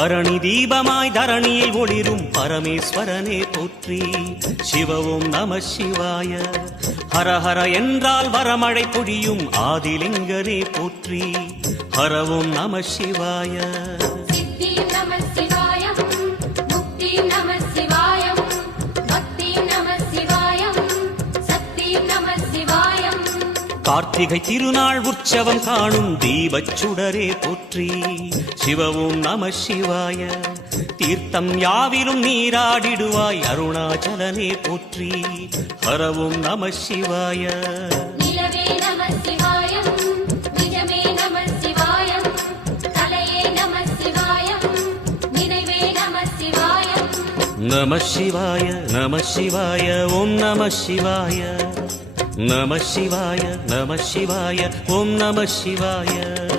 பரணி தீபமாய் தரணியில் ஒளிரும் பரமேஸ்வரனே போற்றி. சிவ ஓம் நம சிவாய. ஹரஹர என்றால் வரமழை பொழியும் ஆதிலிங்கனே போற்றி. ஹர ஓம் நம சிவாய. கார்த்திகை திருநாள் உற்சவம் காணும் தீபச் சுடரே போற்றி. சிவ ஓம் நம சிவாய. தீர்த்தம் யாவிலும் நீராடிடுவாய் அருணாச்சலனே போற்றி. ஹர ஓம் நம சிவாய. நம சிவாய நம சிவாய ஓம் நம சிவாய. நம சிவாய நம சிவாய ஓம் நம சிவாய.